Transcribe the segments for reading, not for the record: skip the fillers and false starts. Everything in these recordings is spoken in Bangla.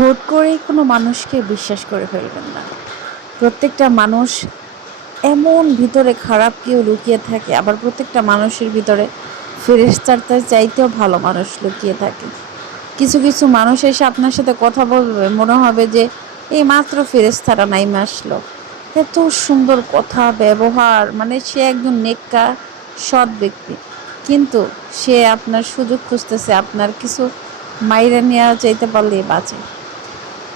হুট করেই কোনো মানুষকে বিশ্বাস করে ফেলবেন না। প্রত্যেকটা মানুষ এমন ভিতরে খারাপ কেউ লুকিয়ে থাকে, আবার প্রত্যেকটা মানুষের ভিতরে ফেরেশতার চাইতেও ভালো মানুষ লুকিয়ে থাকে। কিছু কিছু মানুষ এসে আপনার সাথে কথা বলবে, মনে হবে যে এই মাত্র ফেরেশতারা নাইমা আসলো। এত সুন্দর কথা ব্যবহার, মানে সে একজন নেককার সৎ ব্যক্তি, কিন্তু সে আপনার সুযোগ খুঁজতেছে, আপনার কিছু মাইরা নেওয়া চাইতে পারলেই বাঁচে।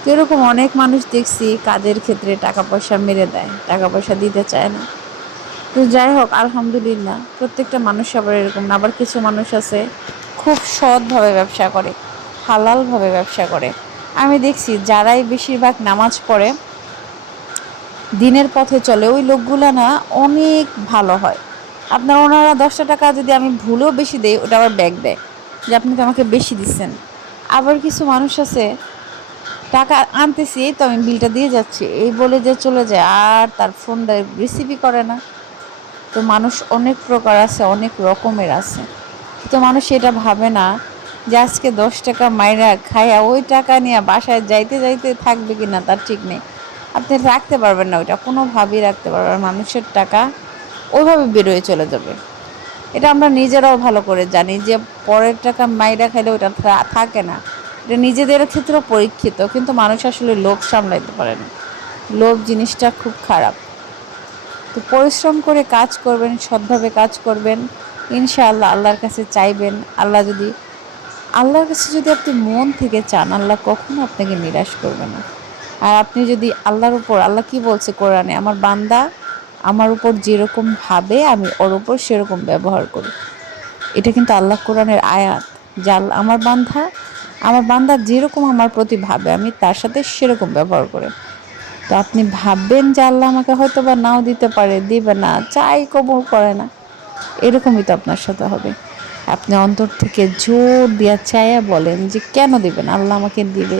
তো এরকম অনেক মানুষ দেখছি কাজের ক্ষেত্রে টাকা পয়সা মেরে দেয়, টাকা পয়সা দিতে চায় না। তো যাই হোক, আলহামদুলিল্লাহ প্রত্যেকটা মানুষ আবার এরকম না। আবার কিছু মানুষ আছে খুব সৎভাবে ব্যবসা করে, হালালভাবে ব্যবসা করে। আমি দেখছি যারাই বেশিরভাগ নামাজ পড়ে, দিনের পথে চলে, ওই লোকগুলা না অনেক ভালো হয়। আপনার ওনারা 10টা টাকা যদি আমি ভুলেও বেশি দেই, ওটা আবার ব্যাক দেয় যে আপনি তো আমাকে বেশি দিচ্ছেন। আবার কিছু মানুষ আছে টাকা আনতেছি, এই তো আমি বিলটা দিয়ে যাচ্ছি এই বলে যে চলে যায়, আর তার ফোনটা রিসিভই করে না। তো মানুষ অনেক প্রকার আছে, অনেক রকমের আছে। তো মানুষ এটা ভাবে না যে আজকে 10 টাকা মাইরা খায়া ওই টাকা নিয়ে বাসায় যাইতে যাইতে থাকবে কিনা তার ঠিক নেই। আপনি রাখতে পারবেন না, ওইটা কোনোভাবেই রাখতে পারবেন না। মানুষের টাকা ওইভাবে বেরোয় চলে যাবে। এটা আমরা নিজেরাও ভালো করে জানি যে পরের টাকা মাইরা খাইলে ওটা থাকে না। এটা নিজেদের ক্ষেত্রেও পরীক্ষিত, কিন্তু মানুষ আসলে লোভ সামলাইতে পারে না। লোভ জিনিসটা খুব খারাপ। তো পরিশ্রম করে কাজ করবেন, সৎভাবে কাজ করবেন, ইনশাআল্লাহ আল্লাহর কাছে চাইবেন। আল্লাহর কাছে যদি আপনি মন থেকে চান, আল্লাহ কখনো আপনাকে নিরাশ করবে না। আর আপনি যদি আল্লাহর উপর, আল্লাহ কি বলছে কোরআনে, আমার বান্দা আমার উপর যেরকম ভাবে আমি ওর উপর সেরকম ব্যবহার করি। এটা কিন্তু আল্লাহ কোরআনের আয়াত, যে আমার বান্দা যেরকম আমার প্রতি ভাবে আমি তার সাথে সেরকম ব্যবহার করে। তো আপনি ভাববেন যে আল্লাহ আমাকে হয়তো বা নাও দিতে পারে, দিবে না, চাই কবুল করে না, এরকমই তো আপনার সাথে হবে। আপনি অন্তর থেকে জোর দিয়া চায়া বলেন যে কেন দিবেন, আল্লাহ আমাকে দিবে।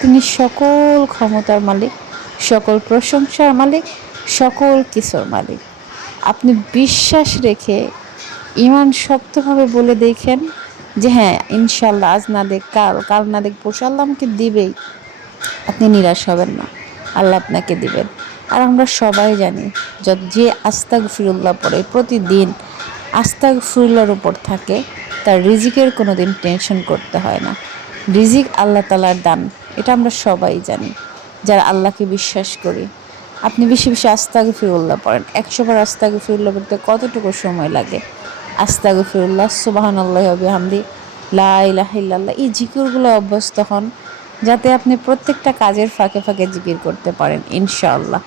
তিনি সকল ক্ষমতার মালিক, সকল প্রশংসার মালিক, সকল কিছুর মালিক। আপনি বিশ্বাস রেখে ইমান শক্তভাবে বলে দেখেন যে হ্যাঁ ইনশাল্লাহ, আজ না দেখ কাল, কাল না দেখ পরশু, আল্লাহ আমাকে দিবেই। আপনি নিরাশ হবেন না, আল্লাহ আপনাকে দিবেন। আর আমরা সবাই জানি, যে আস্তাগফিরুল্লাহ পড়ে প্রতিদিন, আস্তাগফিরুল্লাহর উপর থাকে, তার রিজিকের কোনো দিন টেনশন করতে হয় না। রিজিক আল্লাহ তাআলার দান, এটা আমরা সবাই জানি যারা আল্লাহকে বিশ্বাস করি। আপনি বেশি বেশি আস্তাগফিরুল্লাহ পড়েন। 100 বার আস্তাগফিরুল্লাহ পড়তে কতটুকু সময় লাগে? আস্তাগফিরুল্লাহ, সুবহানাল্লাহি ওয়া বিহামদি, লা ইলাহা ইল্লাল্লাহ, এই জিকিরগুলো অভ্যস্ত হন, যাতে আপনি প্রত্যেকটা কাজের ফাঁকে ফাঁকে জিকির করতে পারেন ইনশাআল্লাহ।